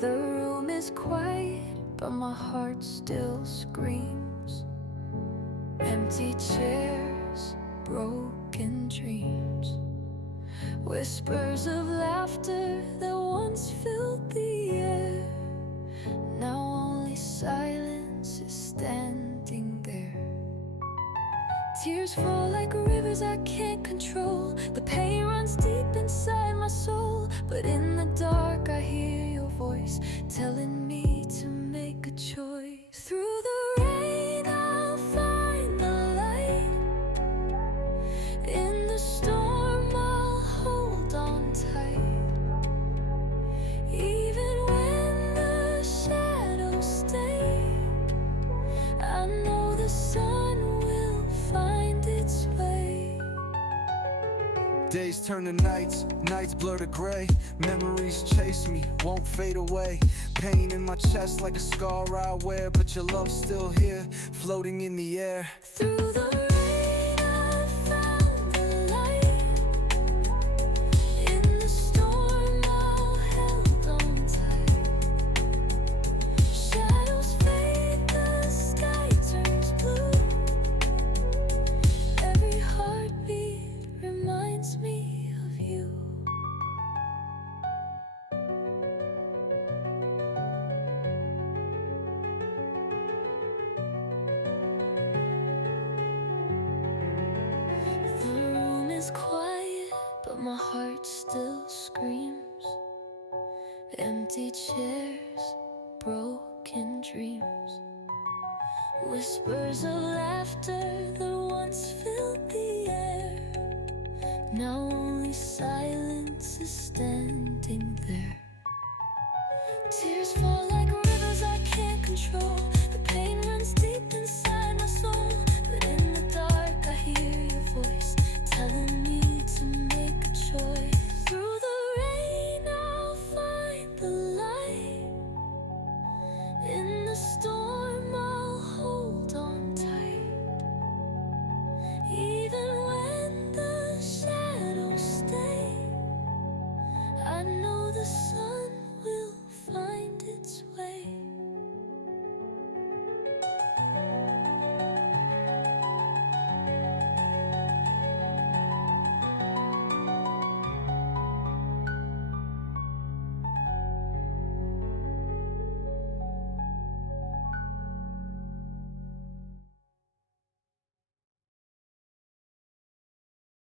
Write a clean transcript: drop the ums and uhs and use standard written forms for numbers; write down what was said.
The room is quiet, but my heart still screams. Empty chairs, broken dreams, whispers of laughter that once filled the air. Now only silence is standing there. Tears fall like rivers I can't control. The pain runs deep inside my soul. But in the dark I hear your voice telling me to make a choice. Through the rain I'll find the light. In the storm I'll hold on tight. Even when the shadows stay, I know the sun will find its way. Days turn to nights, nights blur to gray. Memories chase me, won't fade away. Pain in my chest like a scar I wear, but your love's still here, floating in the air. Through the rain I found the light. In the storm I held on tight. Shadows fade, the sky turns blue. Every heartbeat reminds me of you. The room is quiet, but my heart still screams. Empty chairs, broken dreams, whispers of laughter that once filled the air. Now only silence is standing